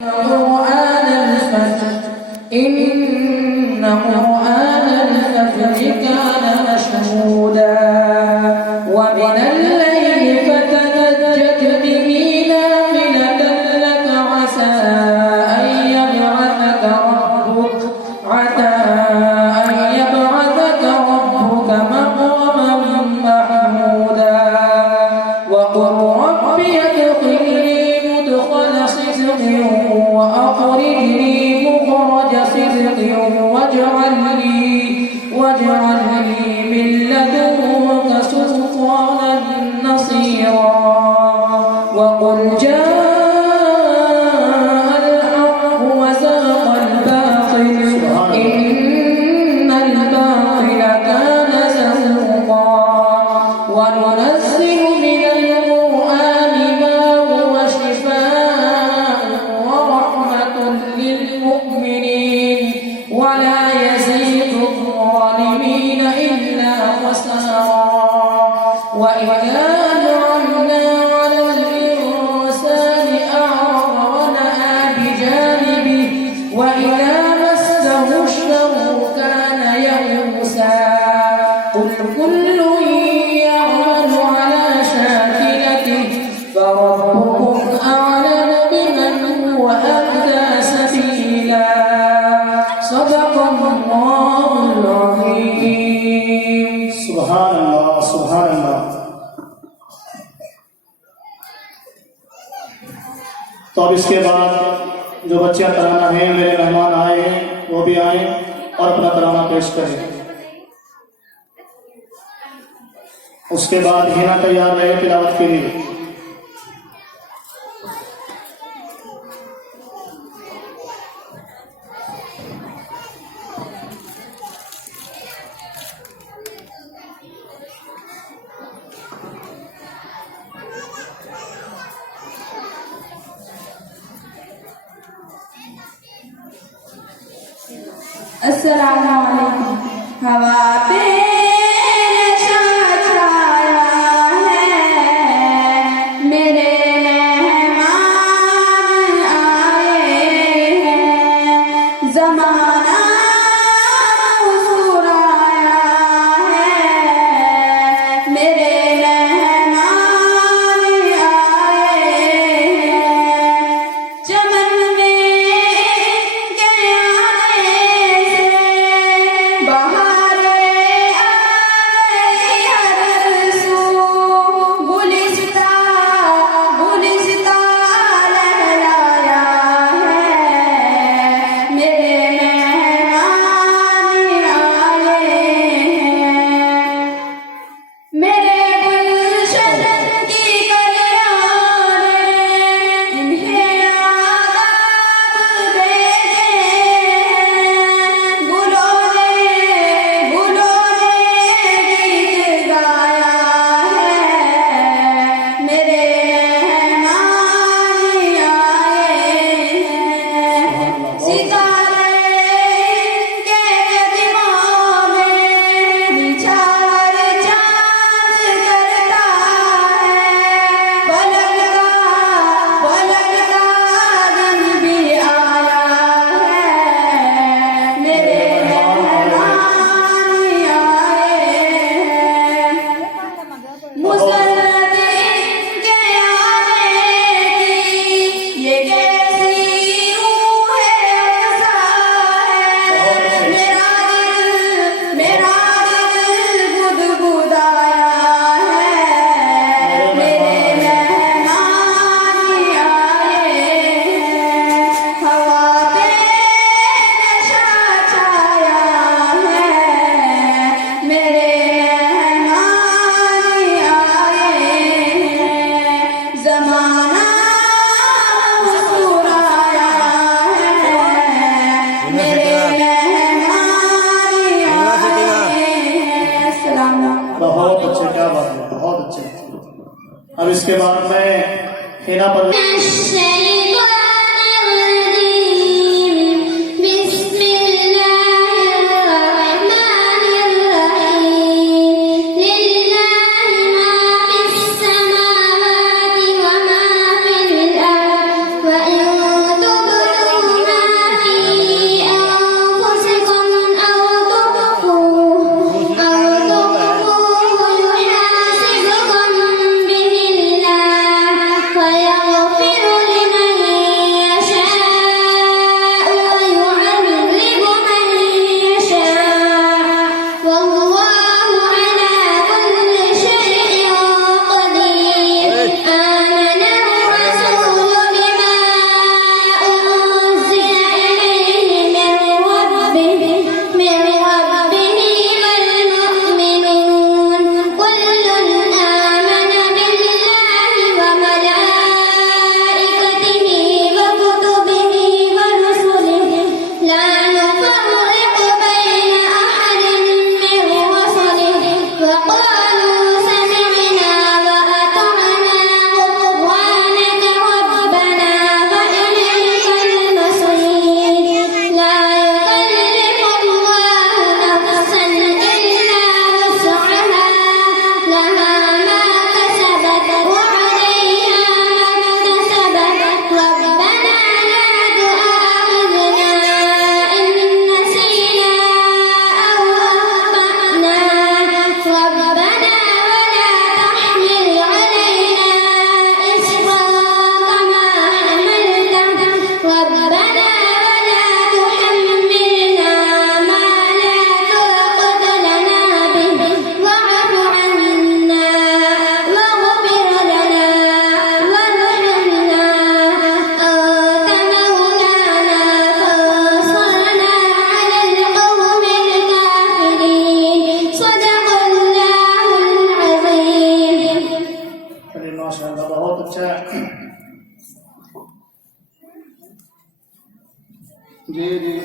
قرآن الفجر إن قرآن الفجر كان مشهودا ومن الليل فتهجد به نافلة لك عسى أن يبعثك ربك مقاما محمودا وقل رب ادخلني مدخل صدق وأخرجني مخرج صدق واجعل لي من لدنك سلطانا نصيرا وقل جاء الحق وزهق الباطل إن الباطل كان زهوقا وننزل من القرآن ما هو شفاء ورحمة للمؤمنين ولا يزيد الظالمين إلا خسارا وإذا أنعمنا على الإنسان أعرض ونأى بجانبه وإذا مسه الشر كان يئوسا قل كل يعمل على شاكلته فربكم أعلم بمن هو أهدى سبيلا صدق الله العظيم سبحان اللہ سبحان اللہ. تو اب اس کے بعد جو بچیاں ترانہ ہیں میرے مہمان آئے ہیں وہ بھی آئیں اور اپنا ترانہ پیش کریں. اس کے بعد ہینا تیار رہے تلاوت کے لیے. السلام علیکم. ہوا پہ نشہ چھایا ہے میرے مہمان آئے ہیں زمانہ مسکرایا ہے میرے مہمان آئے ہیں چمن میں بہار آئی ہر سو گلستہ لہرایا ہے میرے مہمان آئے ہیں میرے گلشن کی کلیاں انہیں آداب بھیجے گلوں نے گیت گایا ہے میرے مہمان آئے ہیں ستارے کے قدموں میں نچھاور چاند کرتا ہے پلکتا دن بھی آیا ہے میرے مہمان آئے ہیں مسرت کے آنے کی یہ کیسی روح افزا ہے میرا دل گدگدایا ہے میرے مہمان آئے ہیں ہوا پہ نشہ چھایا ہے میرے مہمان آئے ہیں زمانہ مسکرایا ہے میرے مہمان آئے ہیں. السلام علیکم. بہت اچھے، کیا بات ہے، بہت اچھے. اب اس کے بعد میں ہینا پر بسم اللہ الرحمن الرحیم للہ ما فی السماوات وما فی الارض وإن تبدوا جی جی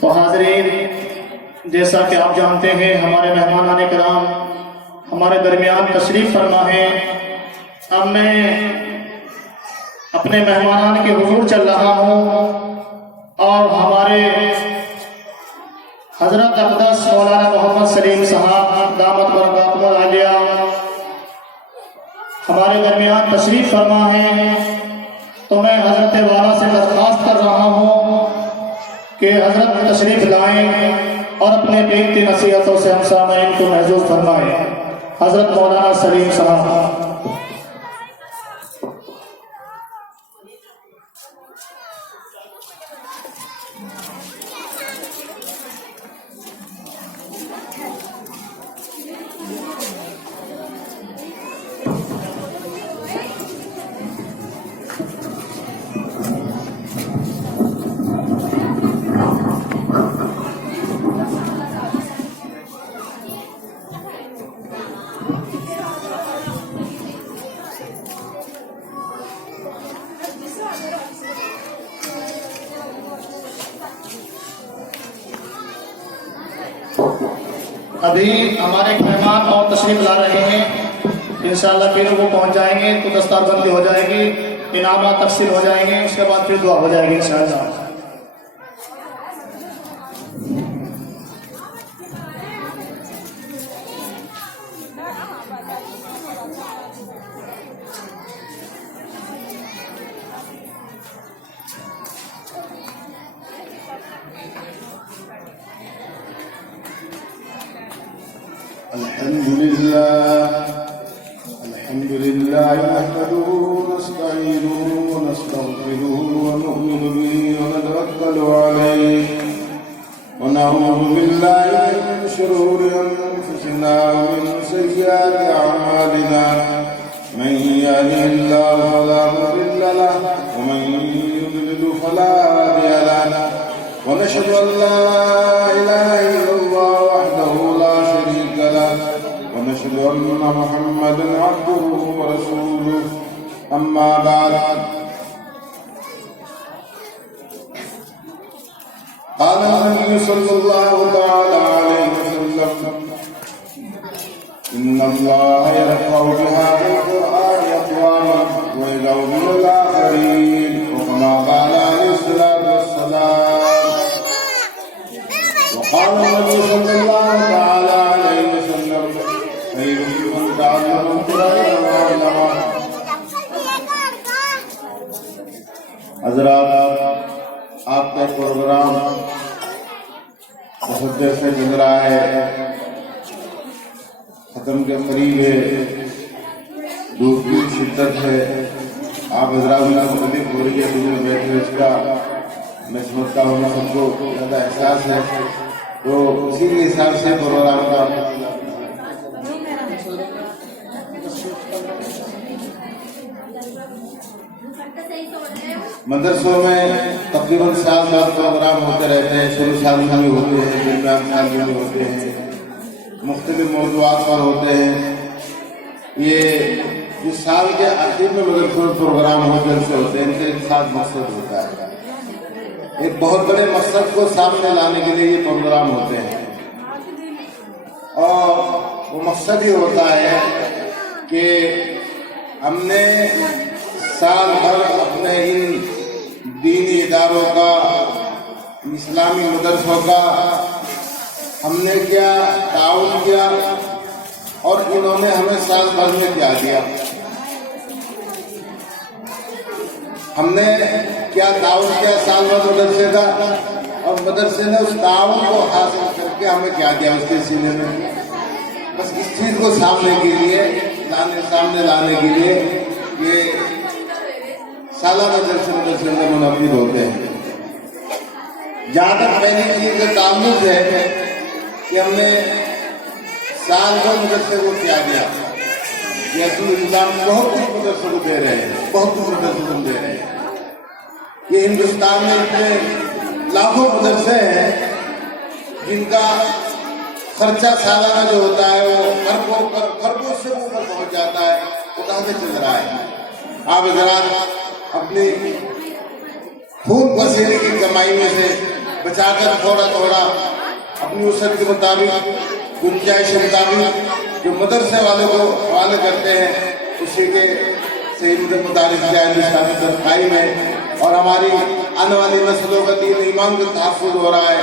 تو حاضرین، جیسا کہ آپ جانتے ہیں ہمارے مہمانان کرام ہمارے درمیان تشریف فرما ہے. اب میں اپنے مہمانان کے حضور چل رہا ہوں اور ہمارے حضرت اقدس مولانا محمد سلیم صاحب دامت برکاتہم العالیہ ہمارے درمیان تشریف فرما ہے. تو میں حضرت والا سے درخواست کر رہا ہوں کہ حضرت تشریف لائیں اور اپنے قیمتی نصیحتوں سے ہم سامعین کو محظوظ فرمائیں. حضرت مولانا سلیم صاحب. ابھی ہمارے مہمان اور تشریف لا رہے ہیں. انشاءاللہ پھر وہ پہنچ جائیں گے تو دستار بندی ہو جائے گی، انعامات تقسیم ہو جائیں گے، اس کے بعد پھر دعا ہو جائے گی انشاءاللہ. الحمد لله نحمده ونستعينه ونستغفره ونؤمن به ونتوكل عليه ونعوذ بالله من شرور أنفسنا ومن سيئات أعمالنا. من يهده الله فلا مضل له ومن يضلل فلا هادي له. ونشهد أن لا إله إلا الله وحده لا شريك له ونشهد أن محمدا عبده ورسوله. أما بعد، قال النبي صلى الله تعالى عليه وسلم: إن الله يرفع بهذا القرآن أقواما ويدعو به الآخرين، وكما قال عليه الصلاة والسلام. وقال النبي صلى الله تعالى عليه وسلم: خيركم من تعلم القرآن وعلمه. حضرات، آپ کا پروگرام بہت دیر سے چل رہا ہے، ختم کے قریب ہے، دھوپ کی شدت ہے، آپ حضرات میں تکلیف ہو رہی ہے میں بیٹھے اس کا میں سمجھتا ہوں سب کو زیادہ احساس ہے، تو اسی کے حساب سے پروگرام کا مدرسوں میں تقریباً سال پروگرام ہوتے رہتے ہیں. شروع سال میں بھی ہوتے ہیں، درمیان سال میں بھی ہوتے ہیں، مختلف موضوعات پر ہوتے ہیں. یہ اس سال کے آخر میں مدرسوں میں پروگرام ہوتے ہوتے ہیں. ان کے ایک ساتھ مقصد ہوتا ہے، ایک بہت بڑے مقصد کو سامنے لانے کے لیے یہ پروگرام ہوتے ہیں. اور وہ مقصد یہ ہوتا ہے کہ ہم نے سال بھر اپنے ان دینی اداروں کا، اسلامی مدرسوں کا ہم نے کیا تعاون کیا اور انہوں نے ہمیں سال بھر میں کیا دیا. ہم نے کیا تعاون کیا سال بھر مدرسے کا، اور مدرسے نے اس تعاون کو حاصل کر کے ہمیں کیا دیا اس کے سینے میں. بس اس چیز کو سامنے لانے کے لیے یہ سالانہ جلسے مدرسے میں منعقد ہوتے ہیں. جہاں تک پہلی چیز کا تعلق ہے کہ ہم نے سال بھر مدرسے کو کیا دیا. یہ اصول اسلام بہت کچھ مدرسے کو دے رہے ہیں، بہت کچھ مدرسے کو دے رہے ہیں. یہ ہندوستان میں اتنے लाखों मदरसे हैं जिनका खर्चा सालाना जो होता है वो खरबों से ऊपर पहुंच जाता है। वो कहाँ से चल रहा है? आप हज़रात अपनी खून पसीने की कमाई में से बचाकर थोड़ा थोड़ा अपनी वसत के मुताबिक, गुंजाइश के मुताबिक जो मदरसे वालों को हवाले करते हैं, उसी के सही मुताबिक कायम है और हमारी आने वाली नस्लों का दीन ईमान का तहफ़्फ़ुज़ हो रहा है।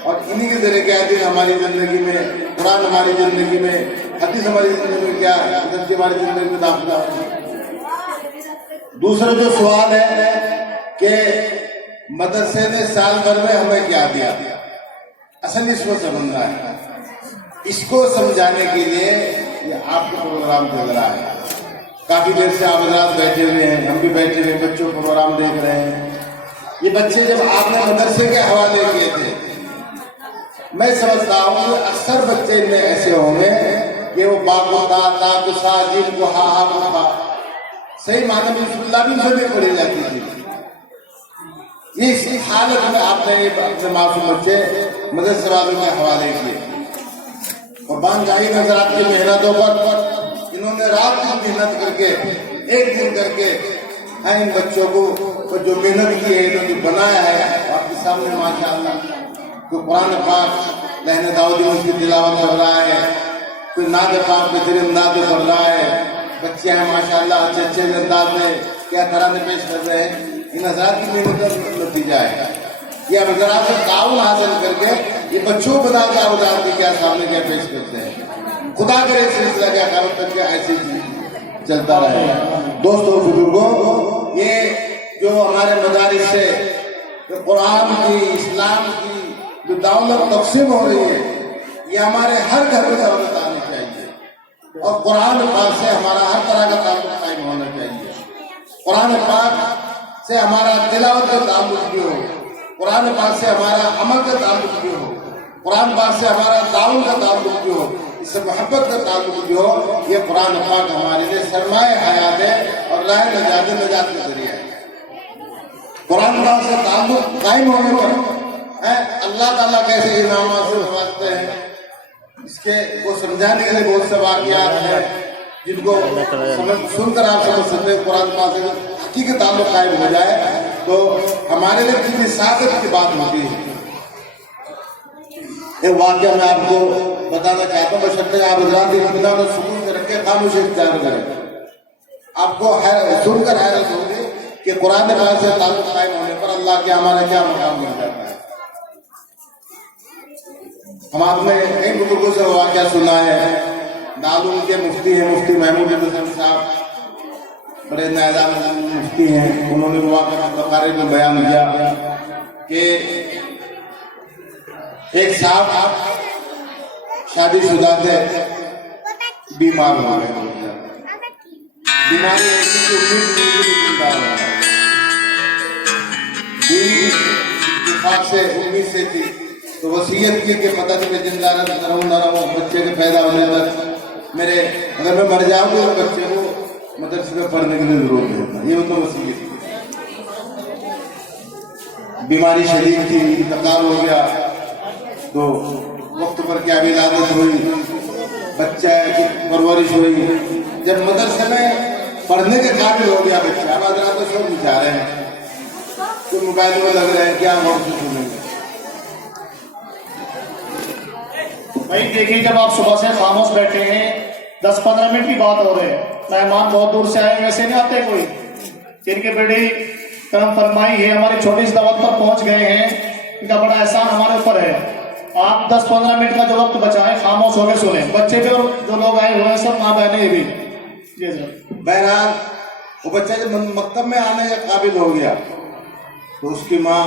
और इन्हीं के ज़रिए क्या दिन हमारी ज़िंदगी में, कुरान हमारी ज़िंदगी में, हदीस हमारी ज़िंदगी में, क्या हमारी ज़िंदगी में दाखिल है। दूसरा जो सवाल है कि मदरसे ने साल भर में हमें क्या दिया, असल इसको समझना है। इसको समझाने के लिए ये आपका प्रोग्राम चल रहा है। काफी देर से आप हज़रात बैठे हुए हैं, हम भी बैठे हुए, बच्चों प्रोग्राम देख रहे हैं। ये बच्चे जब आपने मदरसे के हवाले किए थे, मैं समझता हूँ कि अक्सर बच्चे इनमें ऐसे होंगे कि वो बाकुता ताकुसा जिन को हा हा कुफा सही माना में बिस्मिल्लाह भी उनसे पढ़ी जाती थी। इस हालत में आपने अपने मासूम बच्चे मदरसे वालों के हवाले किए और बान जाहिर नजर आपकी मेहनतों पर इन्होंने रात दिन मेहनत करके, एक दिन करके इन बच्चों को जो मेहनत की है, इन्होंने बनाया है आपके सामने माशाअल्लाह। कोई कुरान पाक लहने दाऊदी में उसकी तिलावत कर रहा है, कोई नाद पाक बेहतरीन नाद पढ़ रहा है, बच्चे हैं माशाअल्लाह अच्छे अच्छे अंदाज में क्या तराने पेश कर रहे हैं। इन हज़रात की मेहनत का नतीजा है। ये हज़रात से ताउन हासिल करके ये बच्चों को बता के हज़रात के क्या सामने क्या पेश करते हैं। खुदा करे सिलसिला क्या क़यामत तक के ऐसे चीज चलता रहे। दोस्तों बुजुर्गों, ये जो हमारे मदारिस से कुरान की, इस्लाम की जो दौलत तक़सीम हो रही है, ये हमारे हर घर में दौलत आनी चाहिए और कुरान पाक से हमारा हर तरह का ताल्लुक कायम होना चाहिए। कुरान पाक से हमारा तिलावत का ताल्लुक भी हो, कुरान पाक से हमारा अमल का ताल्लुक भी हो, कुरान पाक से हमारा ताउन का ताल्लुक भी हो, इससे मोहब्बत का ताल्लुक भी हो। ये कुरान पाक हमारे लिए सरमाए हयात है और राह नजात का जरिया है। कुरान पाक से ताल्लुक कायम होने पर अल्लाह ताला कैसे इनाम से नवाजते हैं, इसके को समझाने के लिए बहुत से वाक़यात हैं जिनको सुनकर आप समझ सकते हैं। कुरान पाक से हकीकत ताल्लुक कायम हो जाए तो हमारे लिए कितनी सादत की बात होती है। एक वाक़या मैं आपको बताना चाहता हूँ, बशर्ते आप हज़रात इत्मीनान और सुकून से रखें, खामोशी इख्तियार करें। आपको सुनकर हैरत होगी कि कुरान पाक से ताल्लुक कायम होने पर अल्लाह के हमारा क्या मकाम मिल जाता है। हम आपने कई बुजुर्गों से वाक़या सुना है। दारुल के मुफ्ती हैं, मुफ्ती महमूद हुसैन साहब, बड़े नायदान मुफ्ती हैं। उन्होंने वाक़या बखारी में बयान किया कि एक साहब शादीशुदा थे, बीमार हो गए। बीमारी ऐसी कि इत्तेफाक से उम्मीद से थी, तो वसीयत की कि मदद में जिंदा रहूं न रहूं, बच्चे के पैदा होने तक मेरे, अगर मैं मर जाऊंगी तो बच्चे को मदरसे में पढ़ने के लिए जरूर देना। ये तो वसीयत थी। बीमारी शदीद थी, इंतकाल हो गया, तो वक्त पर क्या विलादत हुई, बच्चा की परवरिश हुई। जब मदरसे में पढ़ने के काबिल हो गया बच्चा, अब हज़रात तो सब जा रहे हैं, तो मोबाइल में लग रहे हैं, क्या गौर से सुनेंगे। भाई देखिए, जब आप सुबह से खामोश बैठे हैं, 10-15 मिनट की बात हो रही है, मेहमान बहुत दूर से आए, वैसे नहीं आते कोई, जिनके बेटे करम फरमाई है, हमारी छोटी सी दावत पर पहुंच गए हैं, इनका बड़ा एहसान हमारे ऊपर है। आप 10-15 मिनट का जो वक्त बचाएं, खामोश होकर सुने, बच्चे भी और जो लोग आए हुए हैं सब माँ बहने भी। जी सर। बहरहाल वो बच्चा जब मकतब में आने के काबिल हो गया तो उसकी माँ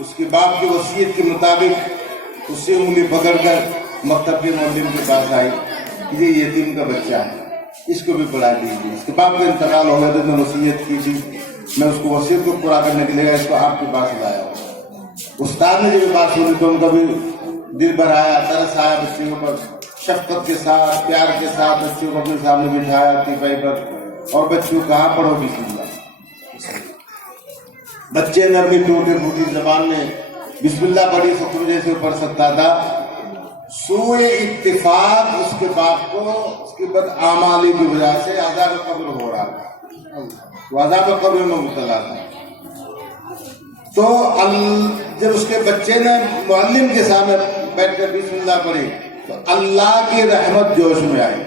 उसके बाप की वसीयत के मुताबिक उससे उंगली पकड़कर मकतब के मौलिम के पास आई, ये यतीम का बच्चा है, इसको भी पढ़ा दीजिए। इसके बाप का इंतकाल हो गया तो मैं वसीयत की थी, मैं उसको वसीयत को पूरा करने के लिए इसको आपके पास लाया। उस्ताद ने जब बात सुनी तो उनका भी दिल भर आया, तरस आया बच्चे के ऊपर, शफकत के साथ, प्यार के साथ बच्चों को अपने सामने बिठाया टीपाई पर, और बच्चों कहाँ पढ़ो बिस्मिल्लाह। बच्चे ने अपनी टूटी फूटी जबान में बिस्मिल्लाह पढ़ी तो खुद से पढ़ सकता था। सूए इत्तिफाक उसके बाप को उसकी बदआमाली की वजह से अज़ाब कब्र हो रहा था, वो अज़ाब कब्र में मुब्तला था। तो जब उसके बच्चे ने मुअल्लिम के सामने बैठकर बिस्मिल्लाह पढ़ी तो अल्लाह की रहमत जोश में आई,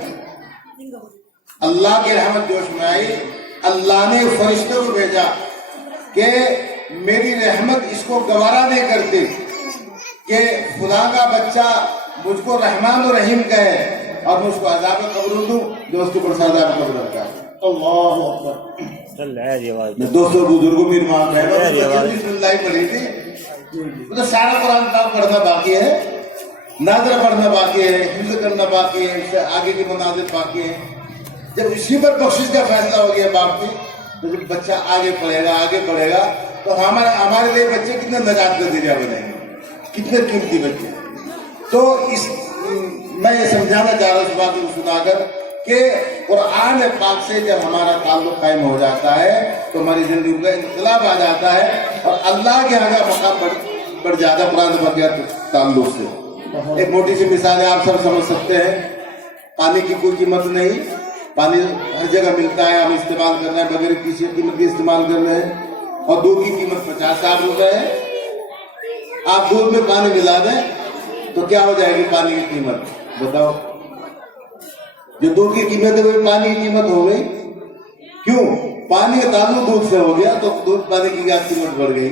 अल्लाह की रहमत जोश में आई। अल्लाह ने फरिश्तों को भेजा कि मेरी रहमत इसको गवारा नहीं करती कि खुदा का बच्चा मुझको रहमान और रहीम कहे और मैं उसको अज़ाब कब्र दूं जो उसके ऊपर अज़ाब कब्र रखा है। अल्लाह अकबर। मैं दोस्तों बुजुर्गों की मां बिस्मिल्लाह पढ़ी थी, तो सारा कुरान पाक पढ़ना बाकी है, नाज़रा पढ़ना बाकी है, हिफ्ज़ करना बाकी है, इससे आगे की मनाज़िर बाकी है। जब इसी पर बख्शिश का फैसला हो गया बाप की, तो जब बच्चा आगे बढ़ेगा तो हमारे लिए बच्चे कितने नजात का जरिया बनेंगे, कितने कीमती बच्चे। तो मैं ये समझाना चाह रहा हूँ इस बात को सुनाकर कि कुरान पाक से जब हमारा ताल्लुक कायम हो जाता है तो हमारी जिंदगी का इनकलाब आ जाता है और अल्लाह के यहाँ का मकाम बढ़ जाता है कुरान पाक के ताल्लुक से। एक मोटी सी मिसाल है, आप सब समझ सकते हैं। पानी की कोई कीमत नहीं, पानी हर जगह मिलता है, हम इस्तेमाल कर रहे हैं, बगैर किसी कीमत के इस्तेमाल कर रहे हैं। और दूध की कीमत 50 रुपए है। आप दूध में पानी मिला दें तो क्या हो जाएगी पानी की कीमत, बताओ। जो दूध की कीमत है वही पानी की कीमत हो गई। क्यों? पानी का ताल्लुक दूध से हो गया तो दूध पानी की क्या कीमत बढ़ गई।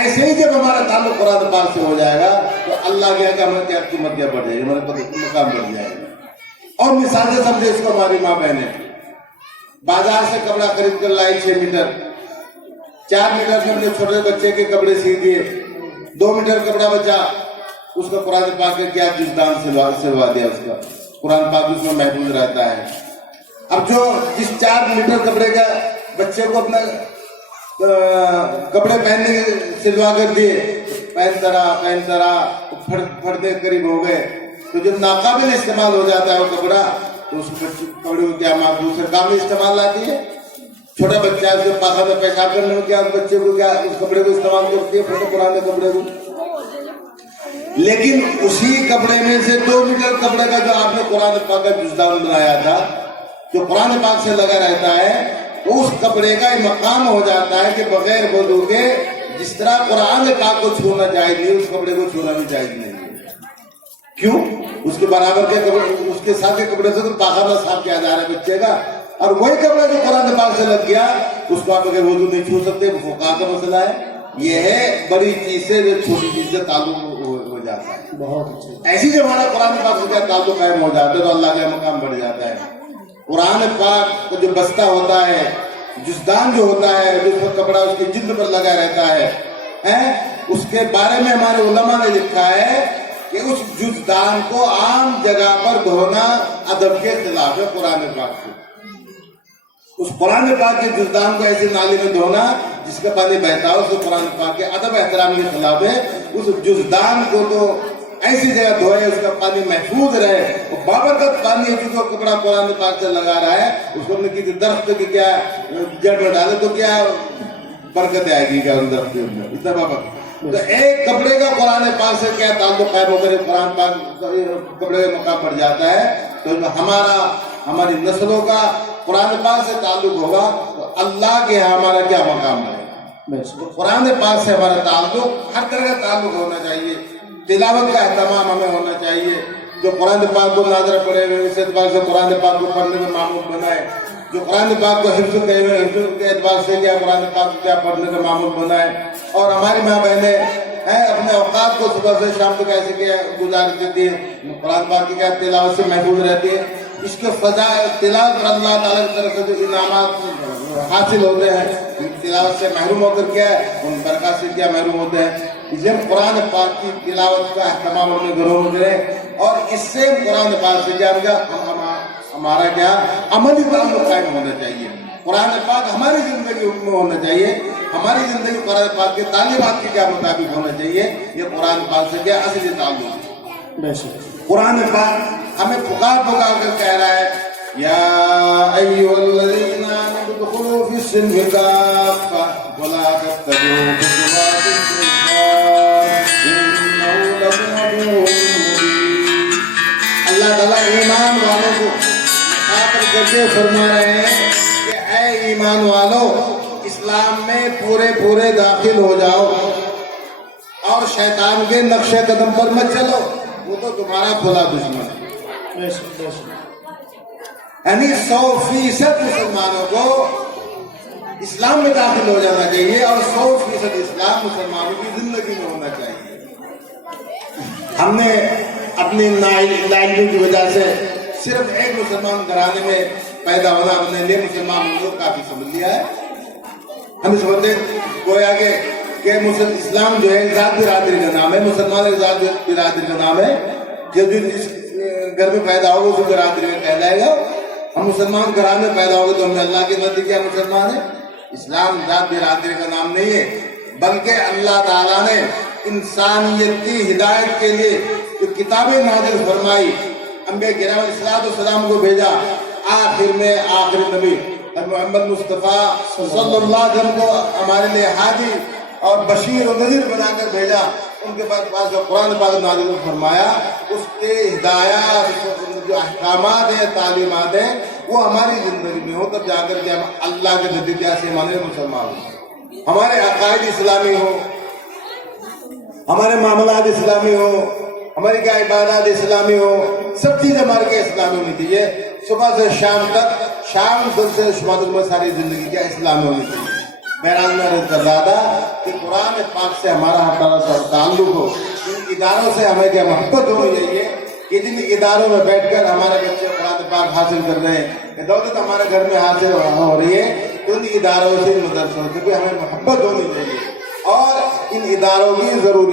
ऐसे ही जब हमारा ताल्लुक कुरान पाक से हो जाएगा तो अल्लाह के यहाँ क्या कीमत क्या बढ़ जाएगी, हमारे मकाम बढ़ जाएगा। और मिसाल से समझे इसको, हमारी माँ बहने बाजार से कपड़ा खरीद कर लाई 6 मीटर, 4 मीटर में अपने छोटे बच्चे के कपड़े सी दिए, 2 मीटर कपड़ा बचा, उसका कुरान पाक के क्या जिसदान सिलवा दिया, उसका कुरान पाक उसमें महफूज रहता है। अब जो जिस 4 मीटर कपड़े का बच्चे को अपना कपड़े पहनने सिलवा कर दिए, पहनता रहा फटने करीब हो गए, तो जब नाकाबिल इस्तेमाल हो जाता है वो कपड़ा तो उस कपड़े को क्या माँ दूसरे काम में इस्तेमाल लाती है। छोटा बच्चा उसके पाखा पेशाब करने में क्या बच्चे को क्या उस कपड़े को इस्तेमाल करती है, फटे पुराने कपड़े को। लेकिन उसी कपड़े में से 2 मीटर कपड़े का जो आपने कुरान पाक का जुज़दान बनाया था, जो कुरान पाक से लगा रहता है, तो उस कपड़े का मकाम हो जाता है कि बगैर वज़ू के जिस तरह कुरान पाक को छूना जायज़ नहीं, उस कपड़े को छूना भी जायज़ नहीं है। क्यों? उसके बराबर के कपड़े, उसके साथ के कपड़े से तो पाखाना साफ किया जा रहा है बच्चे का, और वही कपड़ा जो कुरान पाक से लग गया उसको आप अगर वज़ू नहीं छू सकते, फुक़हा का मसला है। ये है बड़ी चीज से जो छोटी चीज का ताल्लुक हो जाता है। बहुत अच्छे। ऐसी जब हमारा कुरान पाक से क्या ताल्लुक कायम हो जाता है तो अल्लाह का मकाम बढ़ जाता है। कुरान पाक का जो बस्ता होता है, जुज़दान जो होता है, जो उसका कपड़ा उसकी जिल्द पर लगा रहता है, उसके बारे में हमारे उलमा ने लिखा है कि उस जुज़दान को आम जगह पर धोना अदब के खिलाफ है। कुरान पाक को, उस कुरान पाक के जुज़दान को ऐसे नाली में धोना जिसका पानी बहता हो, उसको कुरान पाक के अदब एहतराम के खिलाफ है। उस जुज़दान को तो ऐसी जगह धोए उसका पानी महफूज रहे, और बाबरकत पानी है जो कपड़ा कुरान पाक से लगा रहा है, उसको अपने किसी दरख्त की क्या जड़ में डाले तो क्या बरकत आएगी क्या उन दरख्त के अंदर, इतना बाबरकत। तो एक कपड़े का कुरान पाक से क्या ताल्लुक कायम होकर कुरान पाक कपड़े का मकाम बढ़ जाता है, तो हमारी नस्लों का कुरान पाक से ताल्लुक होगा तो अल्लाह के यहाँ हमारा क्या मकाम है। तो कुरान पाक से हमारा ताल्लुक, हर तरह का ताल्लुक होना चाहिए। तिलावत का एहतमाम हमें होना चाहिए। जो कुरान पाक को नाज़रा पढ़े हुए इस एतबार से कुरान पाक को पढ़ने में मामूल बनाए, जो कुरान पाक को हिफ्ज़ करे हुए हिफ्ज़ के एतबार से क्या कुरान पाक को क्या पढ़ने का मामूल बनाए। और हमारी माँ बहनें हैं अपने औकात को सुबह से शाम तक ऐसे क्या गुजार देती है, कुरान पाक की क्या तिलावत से महफूज रहती है। इसके फजा तिलावत अल्लाह ताला की तरफ से जो इनामात हासिल होते हैं, तिलावत से महरूम होकर क्या है उन बरकत से क्या महरूम होते हैं। इसलिए कुरान पाक की तिलावत का तमाम अपने घरों में करें, और इससे कुरान पाक से क्या हमारा क्या अमली ताल्लुक कायम होना चाहिए। कुरान पाक हमारी जिंदगी में होना चाहिए, हमारी जिंदगी कुरान पाक के तालीमात के क्या मुताबिक होना चाहिए। ये कुरान पाक से क्या असली ताल्लुक है। कुरान पाक हमें पुकार कर कह रहा है, या अय्युहल्लज़ीना आमनू फिस्सिल्मि काफ़्फ़ा वला तत्तबिऊ खुतुवातिश शैतान یہ فرما رہے ہیں کہ اے ایمان والو اسلام میں پورے داخل ہو جاؤ اور شیطان کے نقش قدم پر مت چلو، وہ تو تمہارا کھلا دشمن ہے۔ یعنی 100% مسلمانوں کو اسلام میں داخل ہو جانا چاہیے اور 100% اسلام مسلمانوں کی زندگی میں ہونا چاہیے۔ ہم نے اپنی ناعلمی کی وجہ سے صرف ایک مسلمان گھرانے میں پیدا ہونا اپنے لیے مسلمان لوگ کافی سمجھ لیا ہے۔ ہم سمجھتے گویا کہ اسلام جو ہے ذات برادری کا نام ہے، مسلمان ذات برادری کا نام ہے، جب جس گھر میں پیدا ہوگا اس برادری میں کہلائے گا۔ ہم مسلمان گھرانے میں پیدا ہوگے تو ہمیں اللہ کے نزدیک کیا مسلمان ہے۔ اسلام ذات برادری کا نام نہیں ہے، بلکہ اللہ تعالیٰ نے انسانیت کی ہدایت کے لیے جو کتابیں نازل فرمائی، انبیاء کرام علیہ السلام کو بھیجا، آخر میں آخری نبی محمد مصطفیٰ صلی اللہ علیہ وسلم کو ہمارے لیے ہادی اور بشیر و نذیر بنا کر بھیجا۔ ان کے پاس جو قرآن پاک نازل فرمایا، اس کے ہدایات جو احکامات ہیں، تعلیمات ہیں، وہ ہماری زندگی میں ہو، تب جا کر کے ہم اللہ کے نزدیک سے ہمارے مسلمان ہوں، ہمارے عقائد اسلامی ہو، ہمارے معاملات اسلامی ہو، ہماری کیا عبادات اسلامی ہو، سب چیز ہمارے کیا اسلامی ہونی چاہیے۔ صبح سے شام تک، شام سے شما تک میں ساری زندگی کیا اسلامی ہونی چاہیے۔ بہرحال میں عرض کر رہا تھا کہ قرآن پاک سے ہمارا ہر طرح سے تعلق ہو، ان اداروں سے ہمیں کیا محبت ہونی چاہیے کہ جن اداروں میں بیٹھ کر ہمارے بچے قرآن پاک حاصل کر رہے ہیں، دولت ہمارے گھر میں حاصل ہو رہی ہے، تو ان اداروں سے، ان مدرسوں سے بھی ہمیں محبت ہونی چاہیے اور ان اداروں کی ضروری